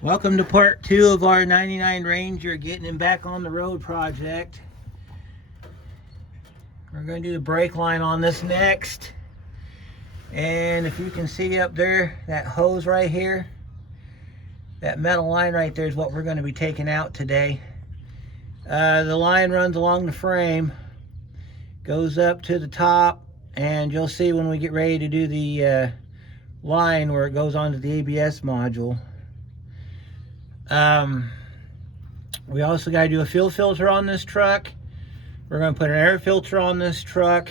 Welcome to part 2 of our 99 Ranger getting him back on the road project. We're going to do the brake line on this next. And if you can see up there, that hose right here, that metal line right there is what we're going to be taking out today. The line runs along the frame, goes up to the top, and you'll see when we get ready to do the line where it goes onto the ABS module. We also got to do a fuel filter on this truck. We're going to put an air filter on this truck.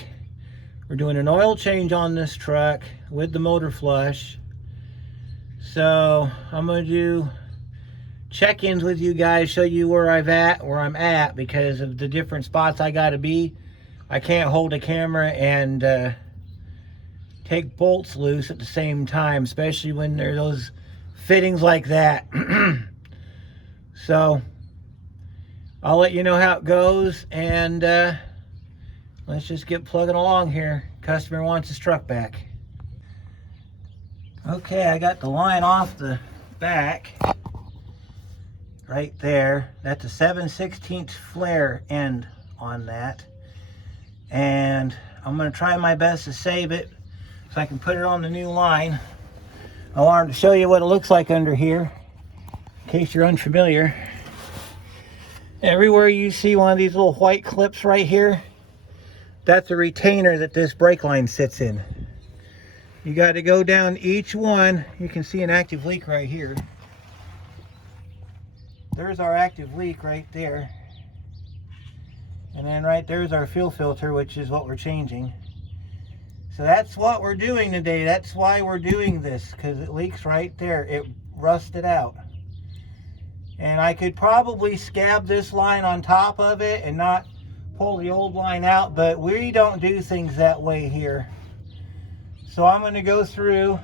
We're doing an oil change on this truck with the motor flush. So I'm going to do check-ins with you guys, show you where I'm at because of the different spots I got to be. I can't hold a camera and take bolts loose at the same time, especially when there are those fittings like that. So I'll let you know how it goes, and let's just get plugging along here. Customer wants his truck back. Okay, I got the line off the back right there. That's a 7/16 flare end on that, and I'm going to try my best to save it so I can put it on the new line. I wanted to show you what it looks like under here in case you're unfamiliar. Everywhere you see one of these little white clips right here, that's a retainer that this brake line sits in. You got to go down each one. You can see an active leak right here. There's our active leak right there. And then right there's our fuel filter, which is what we're changing. So that's what we're doing today. That's why we're doing this, because it leaks right there. It rusted out. And I could probably scab this line on top of it and not pull the old line out, but we don't do things that way here. So I'm going to go through,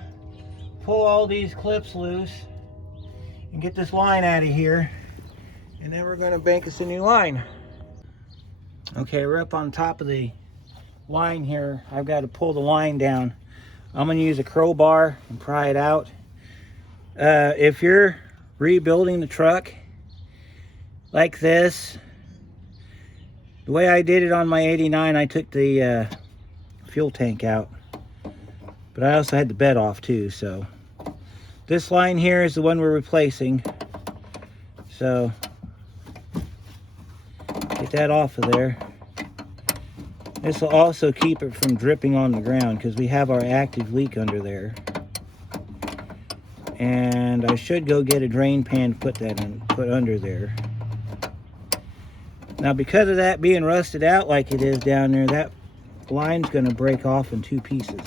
pull all these clips loose, and get this line out of here. And then we're going to bank us a new line. Okay, we're up on top of the line here. I've got to pull the line down. I'm going to use a crowbar and pry it out. If you're rebuilding the truck like this, the way I did it on my 89, I took the fuel tank out, but I also had the bed off too. So this line here is the one we're replacing, so get that off of there. This will also keep it from dripping on the ground because we have our active leak under there. And I should go get a drain pan to put under there. Now, because of that being rusted out like it is down there, that line's going to break off in two pieces.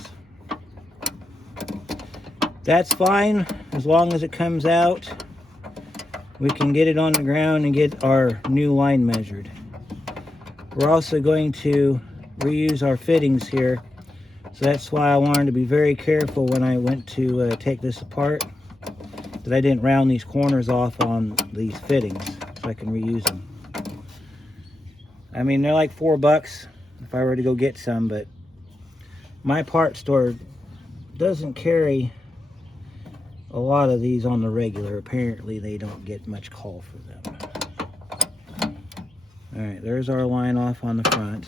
That's fine as long as it comes out. We can get it on the ground and get our new line measured. We're also going to reuse our fittings here, so that's why I wanted to be very careful when I went to take this apart, that I didn't round these corners off on these fittings so I can reuse them. I mean, they're like $4 if I were to go get some, but my part store doesn't carry a lot of these on the regular. Apparently they don't get much call for them. All right, there's our line off on the front.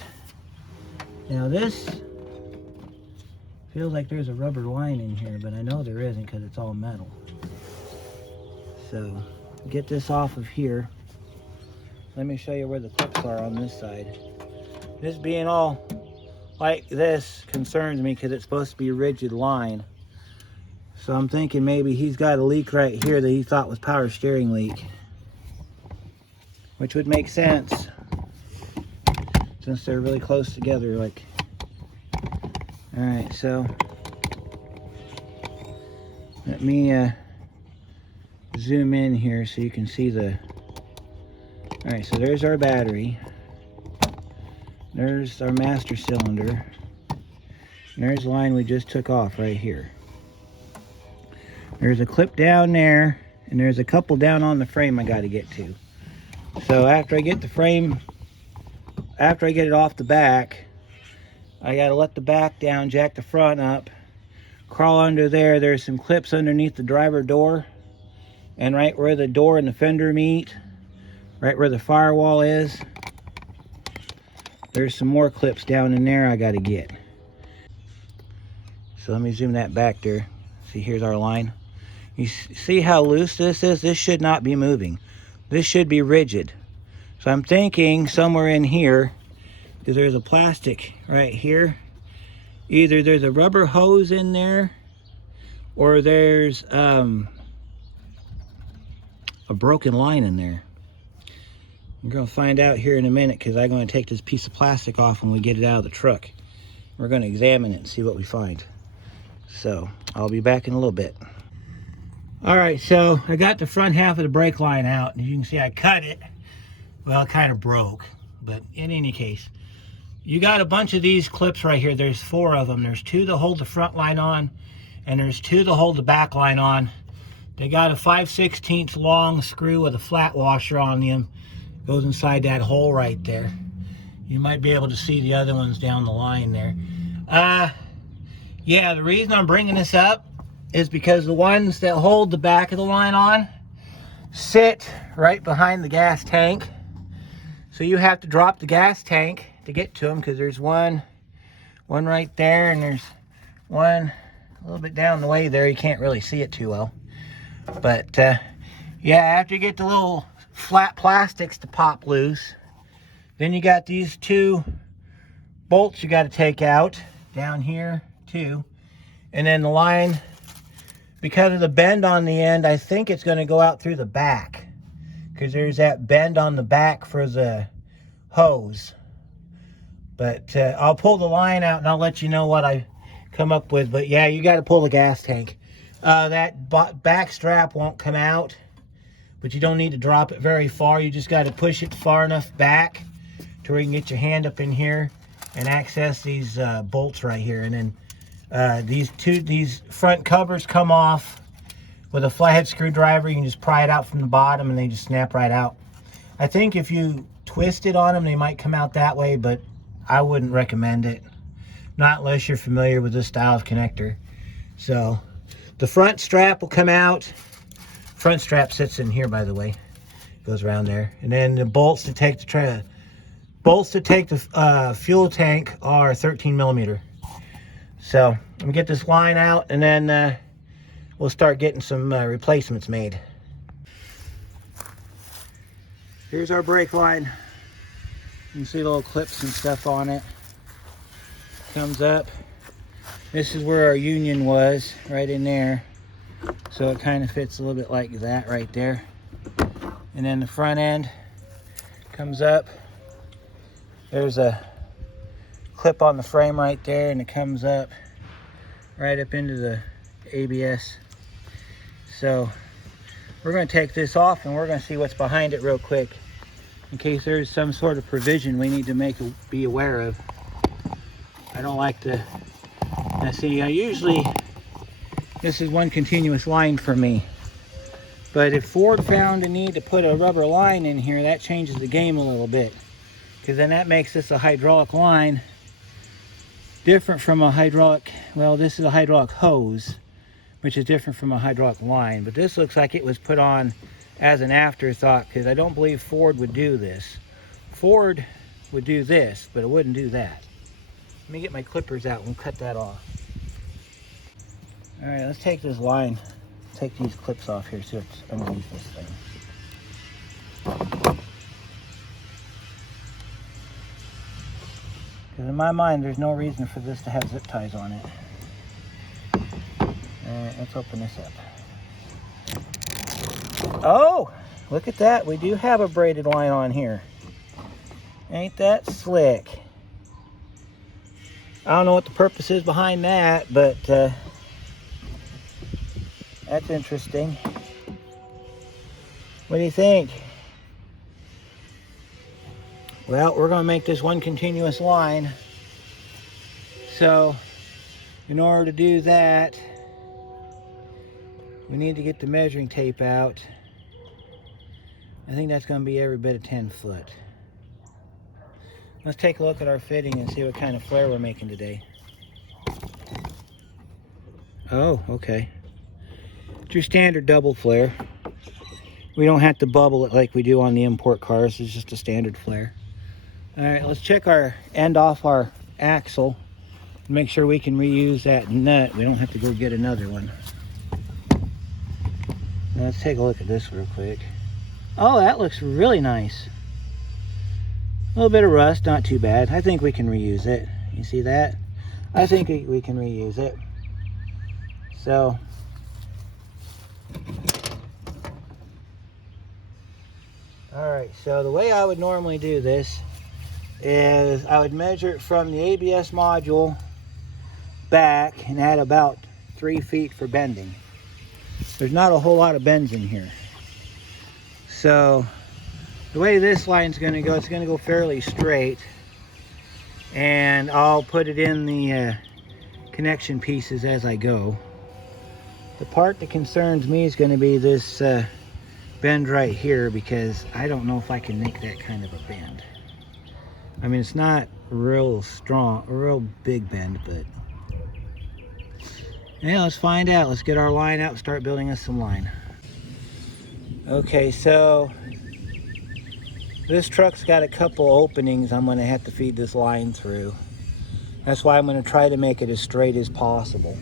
Now this feels like there's a rubber line in here, but I know there isn't because it's all metal. So get this off of here. Let me show you where the clips are on this side. This being all like this concerns me because it's supposed to be a rigid line. So I'm thinking maybe he's got a leak right here that he thought was power steering leak, which would make sense since they're really close together. Like, all right, so let me zoom in here so you can see the. All right, so there's our battery. There's our master cylinder. And there's the line we just took off right here. There's a clip down there, and there's a couple down on the frame I got to get to. So after I get the frame, after I get it off the back, I got to let the back down, jack the front up, crawl under there. There's some clips underneath the driver door And right where the door and the fender meet, right where the firewall is, there's some more clips down in there I got to get. So let me zoom that back there. See, here's our line. You see how loose this is? This should not be moving. This should be rigid. So I'm thinking somewhere in here, because there's a plastic right here, either there's a rubber hose in there, or there's a broken line in there. We're going to find out here in a minute, because I'm going to take this piece of plastic off when we get it out of the truck. We're going to examine it and see what we find. So I'll be back in a little bit. All right, so I got the front half of the brake line out, and you can see I cut it. Well, it kind of broke, but in any case, you got a bunch of these clips right here. There's 4 of them. There's 2 to hold the front line on, and there's 2 to hold the back line on. They got a 5/16 long screw with a flat washer on them. Goes inside that hole right there. You might be able to see the other ones down the line there. Yeah, the reason I'm bringing this up is because the ones that hold the back of the line on sit right behind the gas tank. So you have to drop the gas tank to get to them, because there's one right there, and there's one a little bit down the way there. You can't really see it too well. But yeah, after you get the little flat plastics to pop loose, then you got these 2 bolts you got to take out down here too. And then the line, because of the bend on the end, I think it's going to go out through the back, because there's that bend on the back for the hose. But I'll pull the line out and I'll let you know what I come up with. But yeah, you got to pull the gas tank. That back strap won't come out, but you don't need to drop it very far. You just got to push it far enough back to where you can get your hand up in here and access these bolts right here. And then these front covers come off with a flathead screwdriver. You can just pry it out from the bottom and they just snap right out. I think if you twist it on them, they might come out that way, but I wouldn't recommend it. Not unless you're familiar with this style of connector. So the front strap will come out. Front strap sits in here, by the way. Goes around there. And then the bolts to take the fuel tank are 13 millimeter. So let me get this line out, and then we'll start getting some replacements made. Here's our brake line. You can see the little clips and stuff on it. Comes up. This is where our union was, right in there. So it kind of fits a little bit like that right there. And then the front end comes up. There's a clip on the frame right there, and it comes up right up into the ABS. So we're going to take this off, and we're going to see what's behind it real quick, in case there's some sort of provision we need to be aware of. I don't like to, now see, this is one continuous line for me. But if Ford found a need to put a rubber line in here, that changes the game a little bit. Because then that makes this a hydraulic line, different from a hydraulic, well, this is a hydraulic hose, which is different from a hydraulic line. But this looks like it was put on as an afterthought, because I don't believe Ford would do this. Ford would do this, but it wouldn't do that. Let me get my clippers out and cut that off. All right, let's take this line, take these clips off here, see what's underneath this thing. Because in my mind, there's no reason for this to have zip ties on it. All right, let's open this up. Oh, look at that. We do have a braided line on here. Ain't that slick? I don't know what the purpose is behind that, but that's interesting. What do you think? Well, we're going to make this one continuous line. So, in order to do that, we need to get the measuring tape out. I think that's going to be every bit of 10 foot. Let's take a look at our fitting and see what kind of flare we're making today. Oh, okay. It's your standard double flare. We don't have to bubble it like we do on the import cars. It's just a standard flare. All right, let's check our end off our axle. Make sure we can reuse that nut. We don't have to go get another one. Now let's take a look at this real quick. Oh, that looks really nice. A little bit of rust, not too bad. I think we can reuse it. You see that? I think we can reuse it. So, all right, so the way I would normally do this is I would measure it from the ABS module back and add about 3 feet for bending. There's not a whole lot of bends in here. So the way this line's going to go, it's going to go fairly straight, and I'll put it in the connection pieces as I go. The part that concerns me is going to be this bend right here, because I don't know if I can make that kind of a bend. I mean, it's not real strong, a real big bend, but yeah, let's find out. Let's get our line out and start building us some line. Okay, so this truck's got a couple openings I'm going to have to feed this line through. That's why I'm going to try to make it as straight as possible.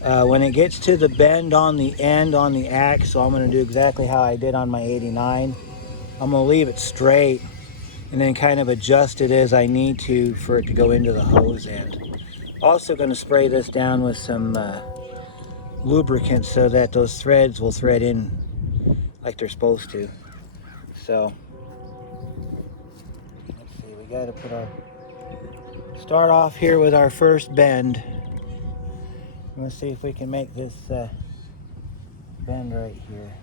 When it gets to the bend on the end on the axle, I'm going to do exactly how I did on my 89. I'm going to leave it straight and then kind of adjust it as I need to for it to go into the hose end. Also going to spray this down with some lubricant so that those threads will thread in like they're supposed to. So let's see, we got to put our start off here with our first bend. Let's see if we can make this bend right here.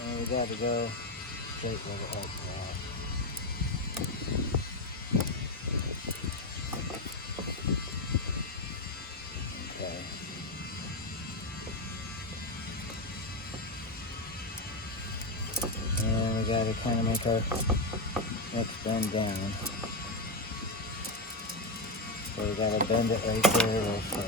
And we got to go straight with it like that. Okay. And we got to kind of make our next bend down. So we got to bend it right there real quick.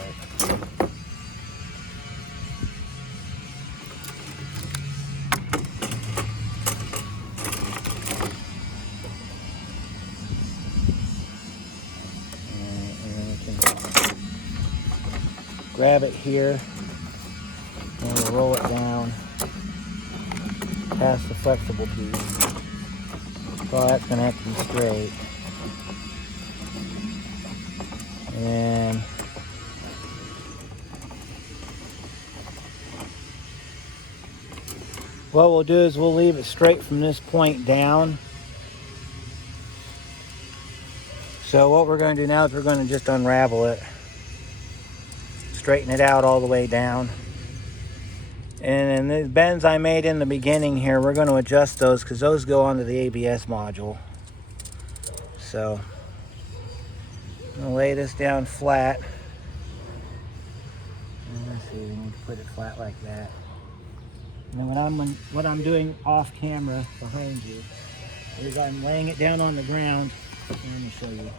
Grab it here and we'll roll it down past the flexible piece. So that's going to have to be straight. And what we'll do is we'll leave it straight from this point down. So what we're going to do now is we're going to just unravel it. Straighten it out all the way down. And the bends I made in the beginning here, we're going to adjust those because those go onto the ABS module. So I'm going to lay this down flat. And let's see, we need to put it flat like that. And then what I'm doing off camera behind you is I'm laying it down on the ground. Let me show you.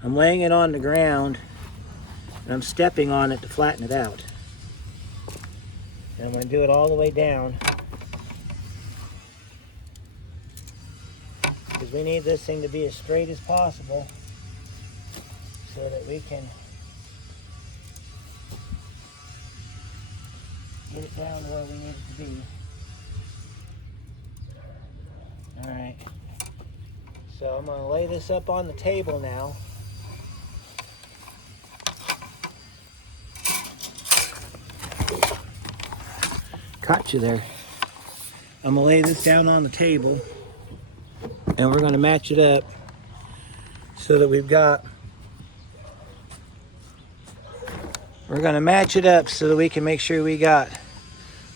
I'm laying it on the ground and I'm stepping on it to flatten it out. And I'm going to do it all the way down because we need this thing to be as straight as possible so that we can get it down to where we need it to be. All right. So I'm going to lay this up on the table now. Caught you there. I'm gonna lay this down on the table and we're gonna match it up so that we're gonna match it up so that we can make sure we got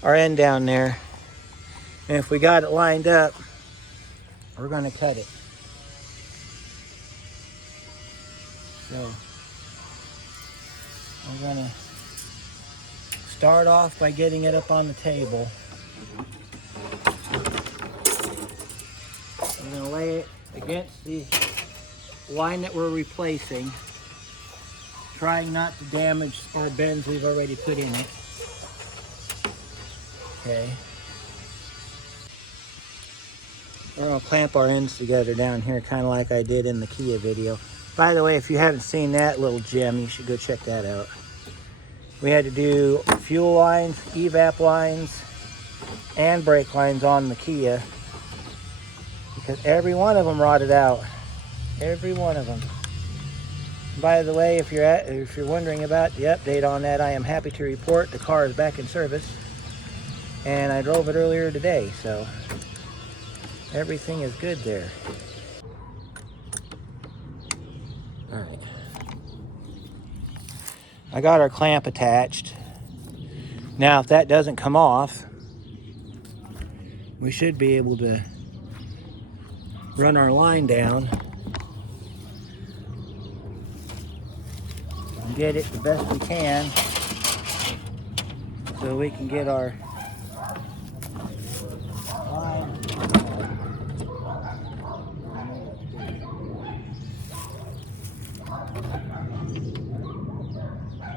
our end down there. And if we got it lined up, we're gonna cut it. So I'm gonna start off by getting it up on the table. I'm going to lay it against the line that we're replacing, trying not to damage our bends we've already put in it. Okay. We're going to clamp our ends together down here, kind of like I did in the Kia video. By the way, if you haven't seen that little gem, you should go check that out. We had to do fuel lines, evap lines, and brake lines on the Kia because every one of them rotted out. Every one of them. By the way, if you're wondering about the update on that, I am happy to report the car is back in service, and I drove it earlier today, so everything is good there. All right. I got our clamp attached. Now, if that doesn't come off, we should be able to run our line down and get it the best we can so we can get our line.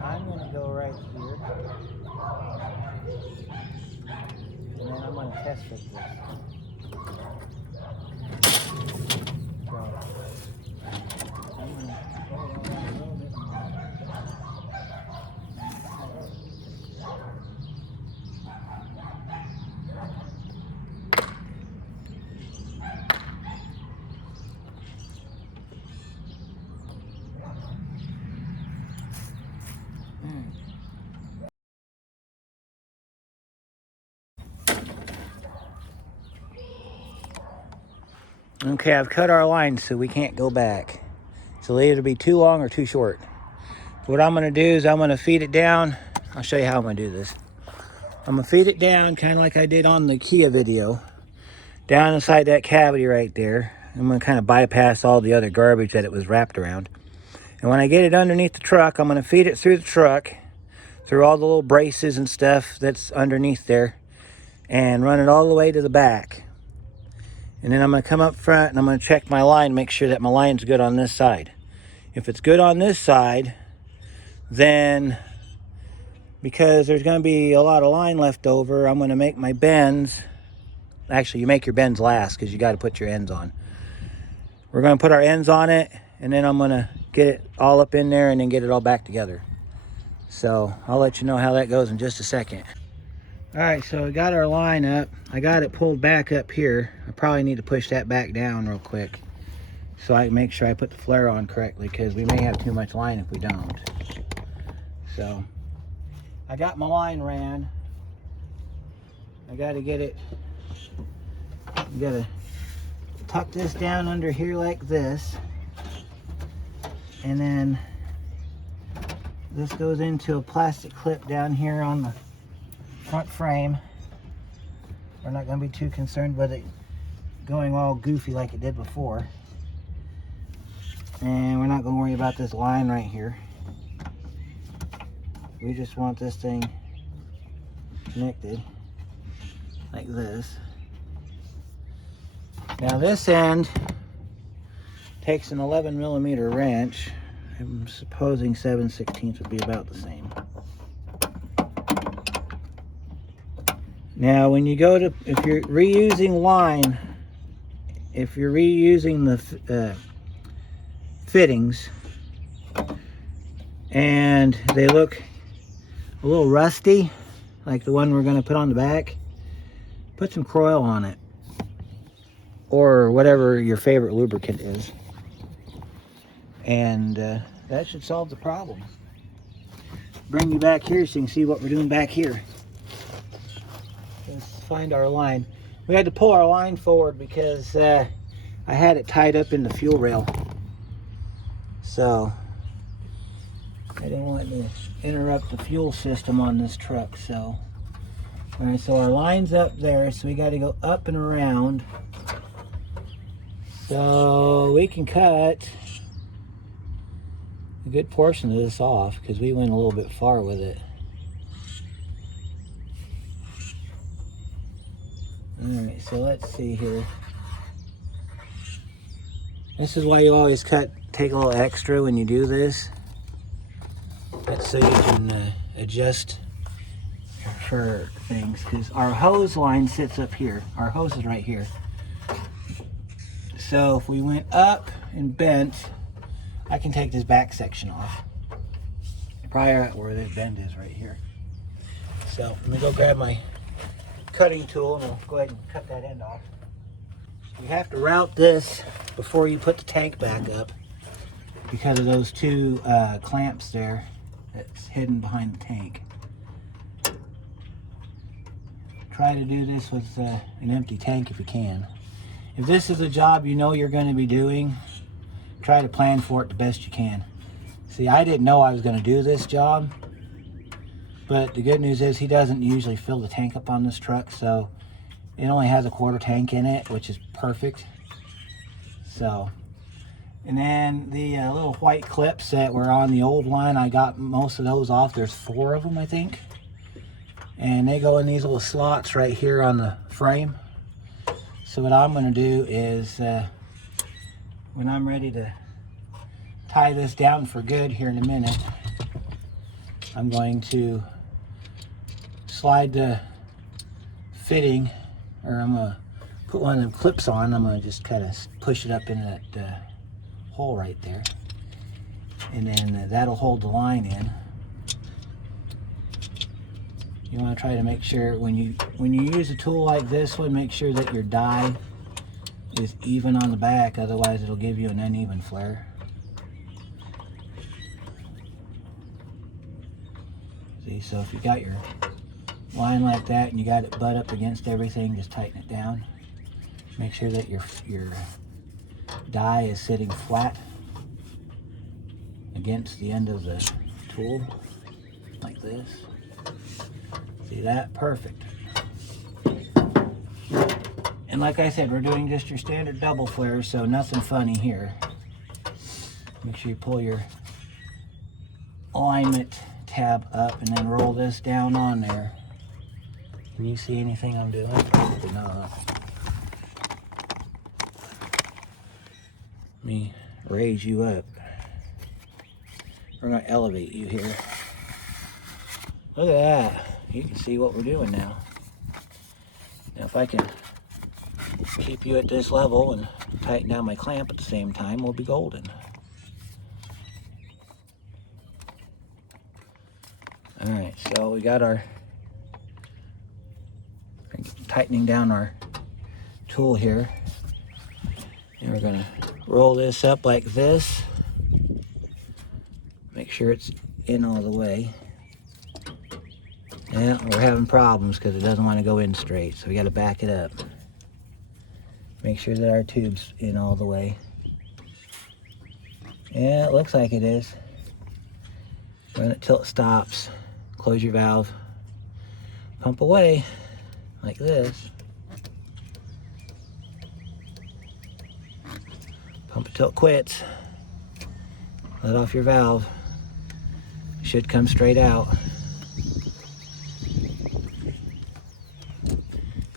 I'm going to go right here, and then I'm going to test fit this. Okay, I've cut our lines so we can't go back. So it'll either be too long or too short. What I'm gonna do is I'm gonna feed it down. I'll show you how I'm gonna do this. I'm gonna feed it down kind of like I did on the Kia video. Down inside that cavity right there. I'm gonna kind of bypass all the other garbage that it was wrapped around. And when I get it underneath the truck, I'm gonna feed it through the truck, through all the little braces and stuff that's underneath there, and run it all the way to the back. And then I'm going to come up front and I'm going to check my line, make sure that my line's good on this side. If it's good on this side, then because there's going to be a lot of line left over, I'm going to make my bends. Actually, you make your bends last because you got to put your ends on. We're going to put our ends on it, and then I'm going to get it all up in there and then get it all back together. So I'll let you know how that goes in just a second. All right, so we got our line up. I got it pulled back up here. I probably need to push that back down real quick so I can make sure I put the flare on correctly because we may have too much line if we don't. So I got my line ran. I got to get it. You got to tuck this down under here like this. And then this goes into a plastic clip down here on the front frame. We're not going to be too concerned with it going all goofy like it did before. And we're not going to worry about this line right here. We just want this thing connected like this. Now this end takes an 11mm wrench. I'm supposing 7/16 would be about the same. Now, when you go to, if you're reusing line, if you're reusing the fittings and they look a little rusty, like the one we're going to put on the back, put some Kroil on it, or whatever your favorite lubricant is, and that should solve the problem. Bring you back here so you can see what we're doing back here. Let's find our line. We had to pull our line forward because I had it tied up in the fuel rail. So I didn't want to interrupt the fuel system on this truck. So, all right, so our line's up there, so we got to go up and around. So we can cut a good portion of this off because we went a little bit far with it. Alright, so let's see here. This is why you always take a little extra when you do this. That's so you can adjust for things, because our hose line sits up here. Our hose is right here. So if we went up and bent, I can take this back section off. Probably right where the bend is right here. So let me go grab my cutting tool and we'll go ahead and cut that end off. You have to route this before you put the tank back up because of those two clamps there that's hidden behind the tank. Try to do this with an empty tank if you can. If this is a job you know you're going to be doing, try to plan for it the best you can. See, I didn't know I was going to do this job, but the good news is he doesn't usually fill the tank up on this truck, so it only has a quarter tank in it, which is perfect. So, and then the little white clips that were on the old line, I got most of those off. There's 4 of them, I think. And they go in these little slots right here on the frame. So what I'm going to do is, when I'm ready to tie this down for good here in a minute, I'm going to slide the fitting, or I'm going to put one of them clips on. I'm going to just kind of push it up into that hole right there. And then that'll hold the line in. You want to try to make sure when you use a tool like this one, make sure that your die is even on the back, otherwise it'll give you an uneven flare. See, so if you got your line like that and you got it butt up against everything, just tighten it down. Make sure that your die is sitting flat against the end of the tool, like this. See that? Perfect. And like I said, we're doing just your standard double flare, so nothing funny here. Make sure you pull your alignment tab up and then roll this down on there. Can you see anything I'm doing? Probably not. Let me raise you up. We're going to elevate you here. Look at that. You can see what we're doing now. Now if I can keep you at this level and tighten down my clamp at the same time, we'll be golden. Alright, so we got our tightening down our tool here. And we're going to roll this up like this. Make sure it's in all the way. Yeah, we're having problems because it doesn't want to go in straight, so we got to back it up. Make sure that our tube's in all the way. Yeah, it looks like it is. Run it till it stops. Close your valve. Pump away, like this. Pump it till it quits. Let off your valve. Should come straight out.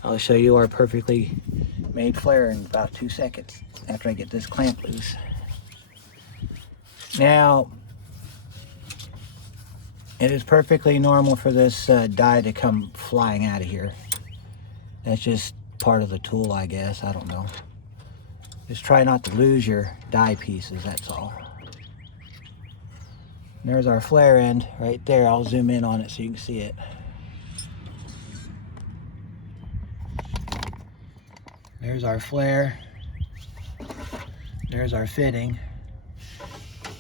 I'll show you our perfectly made flare in about 2 seconds after I get this clamp loose. Now, it is perfectly normal for this die to come flying out of here. That's just part of the tool, I guess. I don't know. Just try not to lose your die pieces, that's all. And there's our flare end right there. I'll zoom in on it so you can see it. There's our flare. There's our fitting.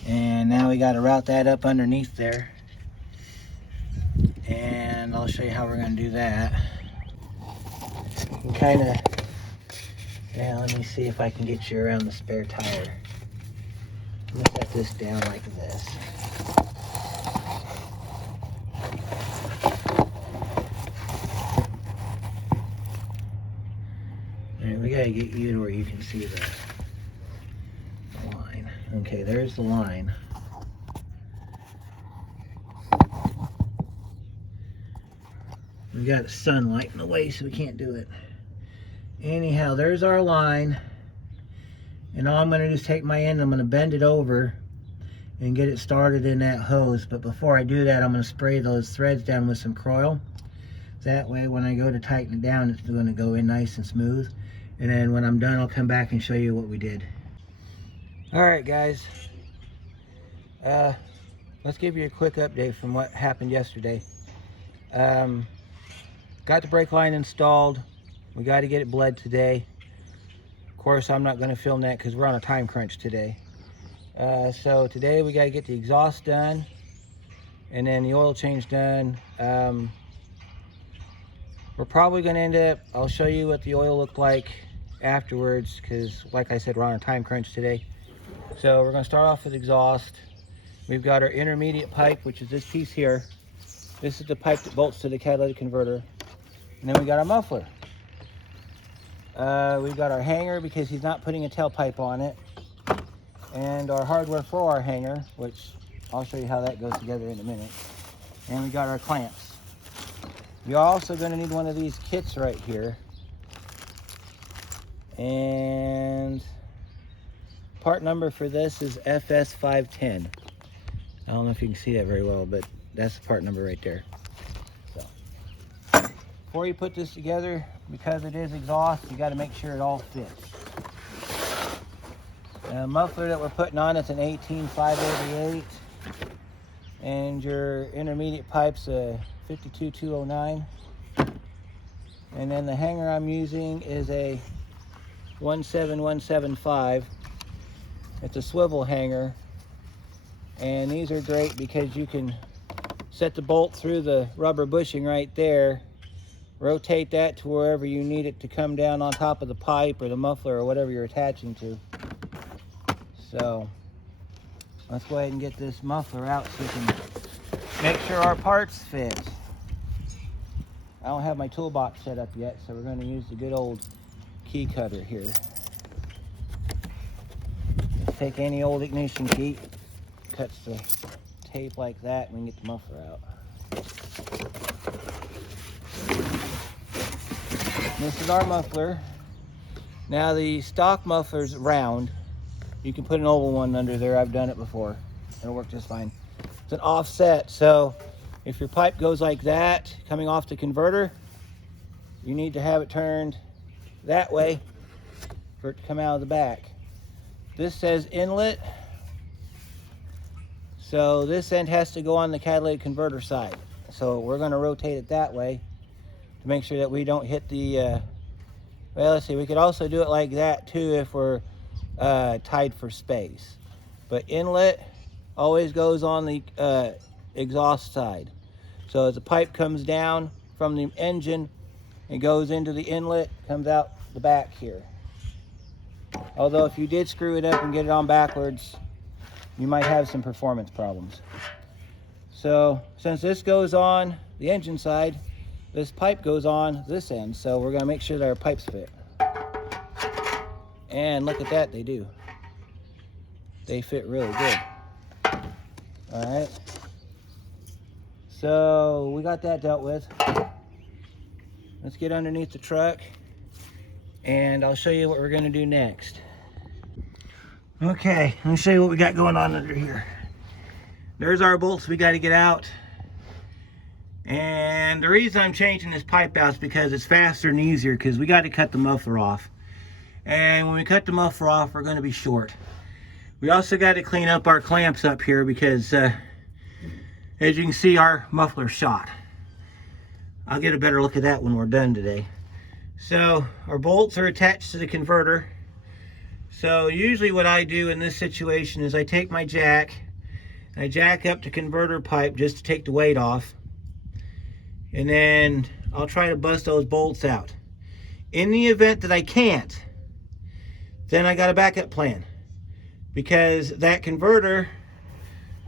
And now we got to route that up underneath there. And I'll show you how we're going to do that. Kind of, yeah, let me see if I can get you around the spare tire. I'm going to set this down like this. Alright, we got to get you to where you can see the line. Okay, there's the line. We got sunlight in the way, so we can't do it. Anyhow, there's our line. And all I'm going to do is take my end, I'm going to bend it over and get it started in that hose. But before I do that, I'm going to spray those threads down with some Kroil. That way when I go to tighten it down, it's going to go in nice and smooth. And then when I'm done, I'll come back and show you what we did. Alright guys, let's give you a quick update from what happened yesterday. Got the brake line installed. We got to get it bled today. Of course, I'm not going to film that because we're on a time crunch today. So today we got to get the exhaust done and then the oil change done. We're probably going to end up, I'll show you what the oil looked like afterwards because like I said, we're on a time crunch today. So we're going to start off with exhaust. We've got our intermediate pipe, which is this piece here. This is the pipe that bolts to the catalytic converter. And then we got our muffler. We've got our hanger because he's not putting a tailpipe on it. And our hardware for our hanger, which I'll show you how that goes together in a minute. And we got our clamps. You're also going to need one of these kits right here. And part number for this is FS510. I don't know if you can see that very well, but that's the part number right there. So, before you put this together, because it is exhaust, you got to make sure it all fits. The muffler that we're putting on is an 18588, and your intermediate pipe's a 52209. And then the hanger I'm using is a 17175. It's a swivel hanger, and these are great because you can set the bolt through the rubber bushing right there, rotate that to wherever you need it to come down on top of the pipe or the muffler or whatever you're attaching to. So let's go ahead and get this muffler out so we can make sure our parts fit. I don't have my toolbox set up yet, so we're going to use the good old key cutter here. Just take any old ignition key, cuts the tape like that, and we can get the muffler out. This is our muffler. Now the stock muffler's round. You can put an oval one under there. I've done it before. It'll work just fine. It's an offset, so if your pipe goes like that, coming off the converter, you need to have it turned that way for it to come out of the back. This says inlet, so this end has to go on the catalytic converter side. So we're going to rotate it that way to make sure that we don't hit the, well, let's see, we could also do it like that too if we're tied for space. But inlet always goes on the exhaust side. So as the pipe comes down from the engine, it goes into the inlet, comes out the back here. Although if you did screw it up and get it on backwards, you might have some performance problems. So since this goes on the engine side, this pipe goes on this end. So we're going to make sure that our pipes fit. And look at that, they do. They fit really good. All right. So we got that dealt with. Let's get underneath the truck and I'll show you what we're going to do next. Okay, let me show you what we got going on under here. There's our bolts we got to get out. And the reason I'm changing this pipe out is because it's faster and easier, because we got to cut the muffler off. And when we cut the muffler off, we're going to be short. We also got to clean up our clamps up here because as you can see, our muffler's shot. I'll get a better look at that when we're done today. So our bolts are attached to the converter. So usually what I do in this situation is I take my jack and I jack up the converter pipe just to take the weight off. And then I'll try to bust those bolts out. In the event that I can't, then I got a backup plan, because that converter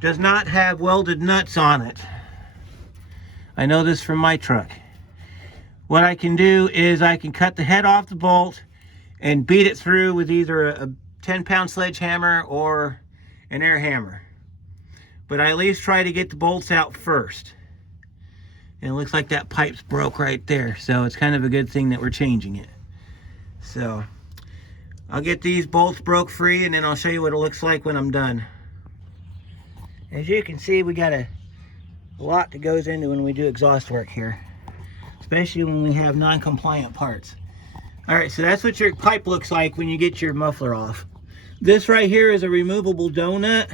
does not have welded nuts on it. I know this from my truck. What I can do is I can cut the head off the bolt and beat it through with either a 10-pound sledgehammer or an air hammer. But I at least try to get the bolts out first. And it looks like that pipe's broke right there, so it's kind of a good thing that we're changing it. So I'll get these bolts broke free and then I'll show you what it looks like when I'm done. As you can see, we got a lot that goes into when we do exhaust work here, especially when we have non-compliant parts. All right, so that's what your pipe looks like when you get your muffler off. This right here is a removable donut.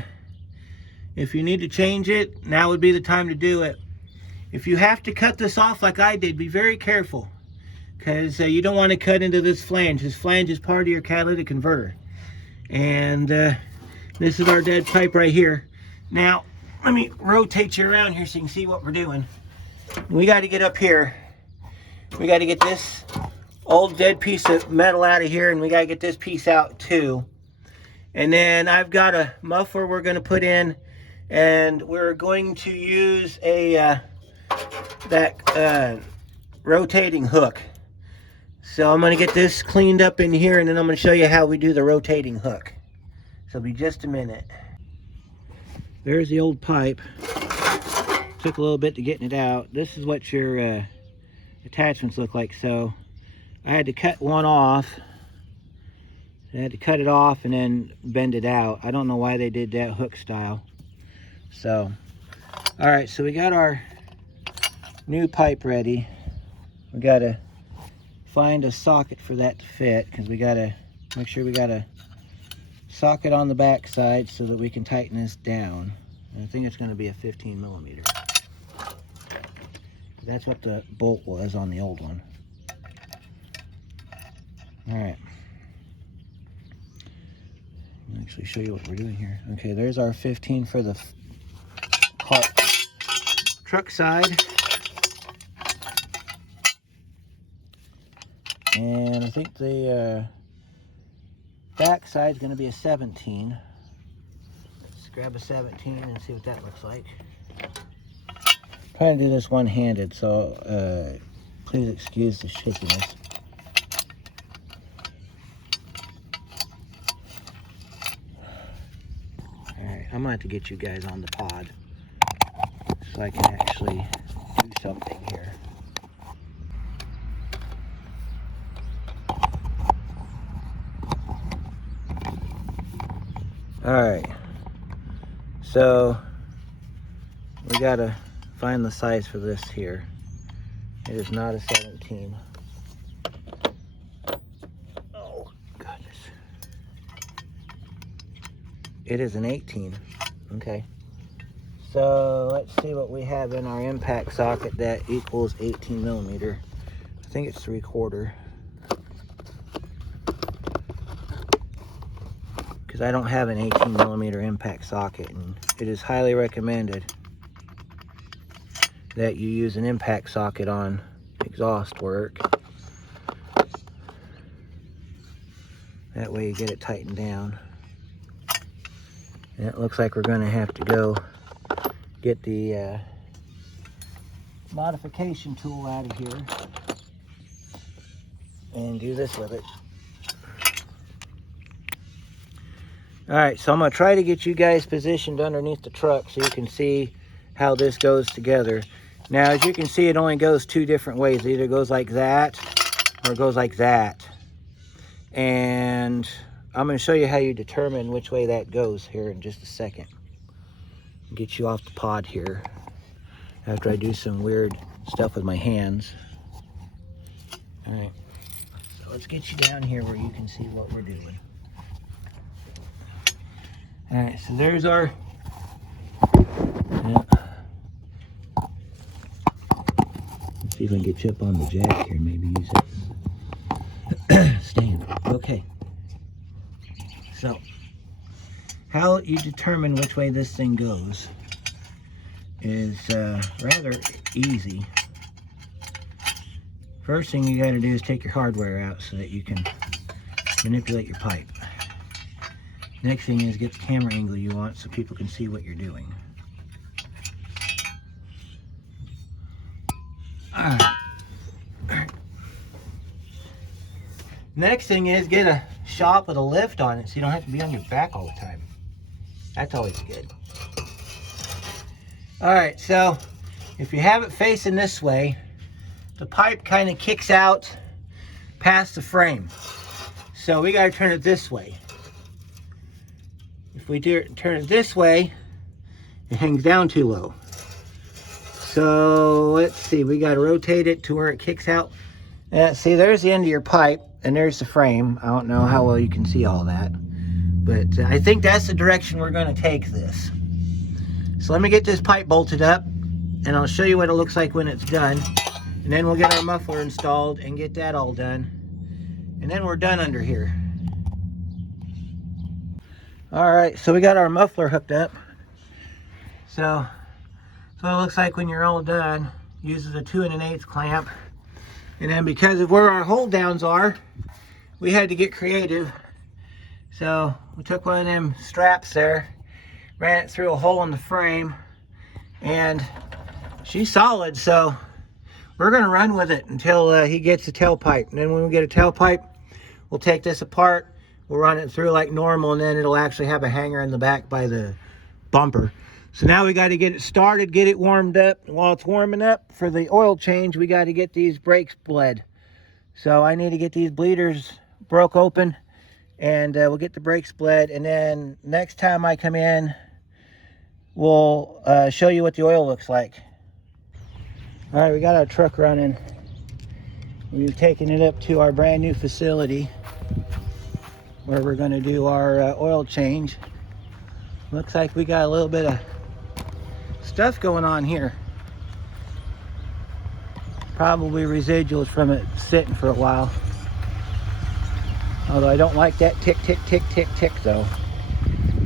If you need to change it, now would be the time to do it. If you have to cut this off like I did, be very careful, because you don't want to cut into this flange. This flange is part of your catalytic converter. And this is our dead pipe right here. Now, let me rotate you around here so you can see what we're doing. We got to get up here. We got to get this old dead piece of metal out of here, and we got to get this piece out too. And then I've got a muffler we're going to put in, and we're going to use a rotating hook. So I'm going to get this cleaned up in here, and then I'm going to show you how we do the rotating hook. So it'll be just a minute. There's the old pipe. Took a little bit to getting it out. This is what your attachments look like. So I had to cut one off. I had to cut it off and then bend it out. I don't know why they did that hook style. So, all right, so we got our new pipe ready. We got to find a socket for that to fit, because we got to make sure we got a socket on the back side so that we can tighten this down. And I think it's going to be a 15 millimeter. That's what the bolt was on the old one. All right. I'll actually show you what we're doing here. Okay, there's our 15 for the truck side. And I think the back side is going to be a 17. Let's grab a 17 and see what that looks like. I'm trying to do this one-handed, so please excuse the shakiness. Alright, I'm going to have to get you guys on the pod so I can actually do something here. Alright, so we gotta find the size for this here. It is not a 17. Oh, goodness. It is an 18. Okay. So let's see what we have in our impact socket that equals 18 millimeter. I think it's 3/4. Because I don't have an 18 millimeter impact socket, and it is highly recommended that you use an impact socket on exhaust work. That way you get it tightened down. And it looks like we're going to have to go get the modification tool out of here and do this with it. Alright, so I'm going to try to get you guys positioned underneath the truck so you can see how this goes together. Now, as you can see, it only goes two different ways. It either goes like that or it goes like that. And I'm going to show you how you determine which way that goes here in just a second. Get you off the pod here after I do some weird stuff with my hands. Alright, so let's get you down here where you can see what we're doing. Alright, so there's our see if I can get you up on the jack here, maybe use it. Stand. Okay. So, how you determine which way this thing goes is rather easy. First thing you got to do is take your hardware out so that you can manipulate your pipe. Next thing is get the camera angle you want so people can see what you're doing. Alright. Next thing is get a shop with a lift on it so you don't have to be on your back all the time. That's always good. Alright, so if you have it facing this way, the pipe kind of kicks out past the frame. So we gotta turn it this way. If we turn it this way, it hangs down too low. So let's see, we gotta rotate it to where it kicks out. See, there's the end of your pipe, and there's the frame. I don't know how well you can see all that, but I think that's the direction we're gonna take this. So let me get this pipe bolted up, and I'll show you what it looks like when it's done. And then we'll get our muffler installed and get that all done. And then we're done under here. All right, so we got our muffler hooked up. So it looks like when you're all done. Uses a 2 1/8 clamp. And then because of where our hold downs are, we had to get creative. So we took one of them straps there, ran it through a hole in the frame, and she's solid, so we're gonna run with it until he gets a tailpipe. And then when we get a tailpipe, we'll take this apart, we'll run it through like normal, and then it'll actually have a hanger in the back by the bumper. So now we got to get it started, get it warmed up. And while it's warming up for the oil change, we got to get these brakes bled. So I need to get these bleeders broke open, and we'll get the brakes bled. And then next time I come in, we'll show you what the oil looks like. All right, we got our truck running. We've taken it up to our brand new facility where we're going to do our oil change. Looks like we got a little bit of stuff going on here. Probably residuals from it sitting for a while. Although I don't like that tick, tick, tick, tick, tick though.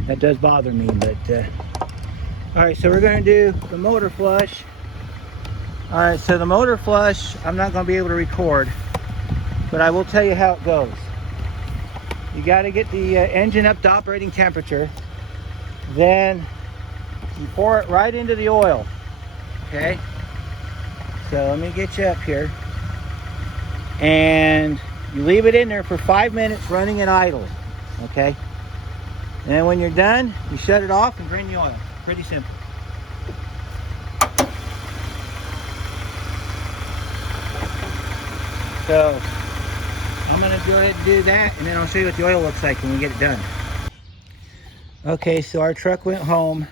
That does bother me, but all right, so we're going to do the motor flush. All right, so the motor flush, I'm not going to be able to record, but I will tell you how it goes. You got to get the engine up to operating temperature. Then you pour it right into the oil. Okay? So let me get you up here. And you leave it in there for 5 minutes running at idle. Okay? And then when you're done, you shut it off and drain the oil. Pretty simple. So I'm going to go ahead and do that, and then I'll show you what the oil looks like when we get it done. Okay, so our truck went home.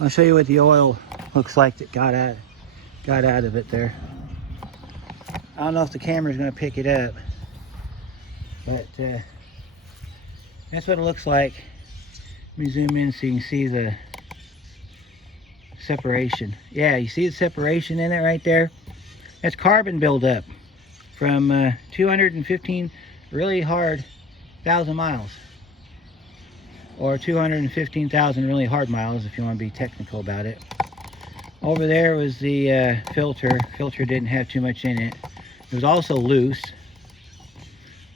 I'll show you what the oil looks like that got out of it there. I don't know if the camera's going to pick it up, but that's what it looks like. Let me zoom in so you can see the separation. Yeah, you see the separation in it right there? That's carbon buildup from 215 really hard 1,000 miles. Or 215,000 really hard miles if you want to be technical about it. Over there was the filter. Filter didn't have too much in it. It was also loose.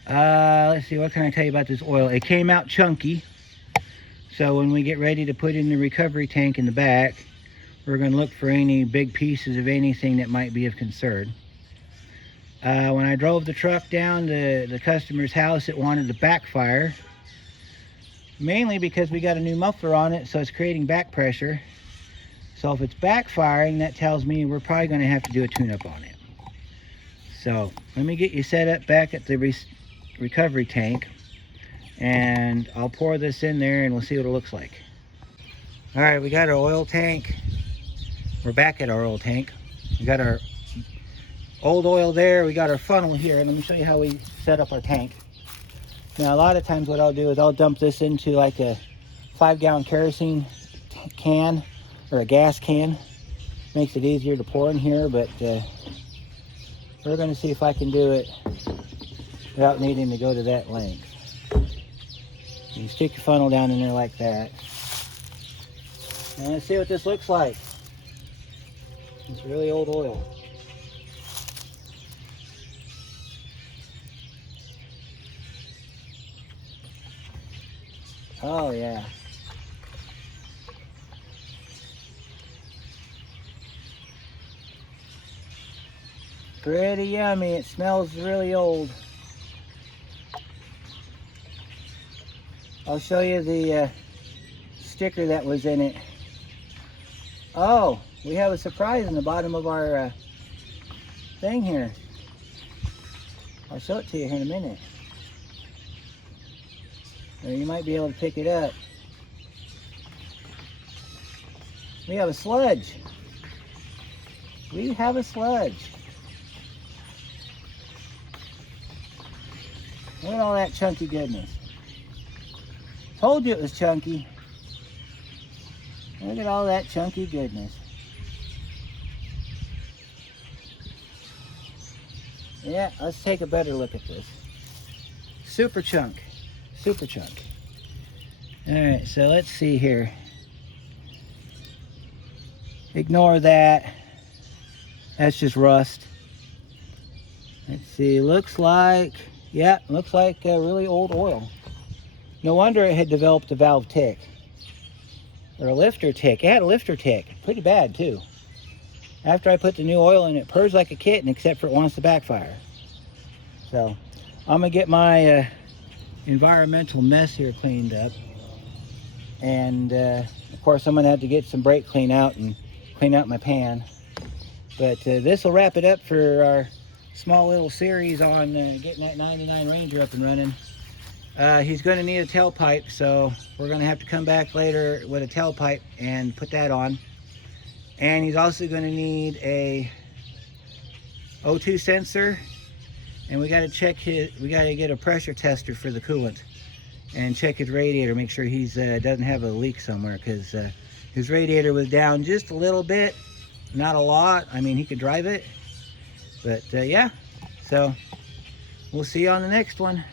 Let's see, what can I tell you about this oil? It came out chunky. So when we get ready to put in the recovery tank in the back, we're going to look for any big pieces of anything that might be of concern. When I drove the truck down to the customer's house, it wanted to backfire. Mainly because we got a new muffler on it, so it's creating back pressure. So if it's backfiring, that tells me we're probably going to have to do a tune-up on it. So let me get you set up back at the recovery tank, and I'll pour this in there and we'll see what it looks like. All right, we got our oil tank. We're back at our oil tank. We got our old oil there. We got our funnel here, and let me show you how we set up our tank. Now, a lot of times what I'll do is I'll dump this into like a 5-gallon kerosene can or a gas can. Makes it easier to pour in here, but we're going to see if I can do it without needing to go to that length. You stick your funnel down in there like that. And let's see what this looks like. It's really old oil. Oh yeah. Pretty yummy. It smells really old. I'll show you the sticker that was in it. Oh, we have a surprise in the bottom of our thing here. I'll show it to you here in a minute. Or you might be able to pick it up. We have a sludge. We have a sludge. Look at all that chunky goodness. Told you it was chunky. Look at all that chunky goodness. Yeah, let's take a better look at this. Super chunk. Super chunk. Alright, so let's see here. Ignore that. That's just rust. Let's see, looks like, yeah, looks like really old oil. No wonder it had developed a valve tick. Or a lifter tick. It had a lifter tick. Pretty bad too. After I put the new oil in, it purrs like a kitten, except for it wants to backfire. So, I'm going to get my environmental mess here cleaned up. And, of course, I'm going to have to get some brake clean out and clean out my pan. But this will wrap it up for our small little series on getting that 99 Ranger up and running. He's going to need a tailpipe, so we're going to have to come back later with a tailpipe and put that on. And he's also going to need a O2 sensor, and we got to check we got to get a pressure tester for the coolant and check his radiator, make sure he's doesn't have a leak somewhere, because his radiator was down just a little bit, not a lot. I mean, he could drive it, but yeah. So we'll see you on the next one.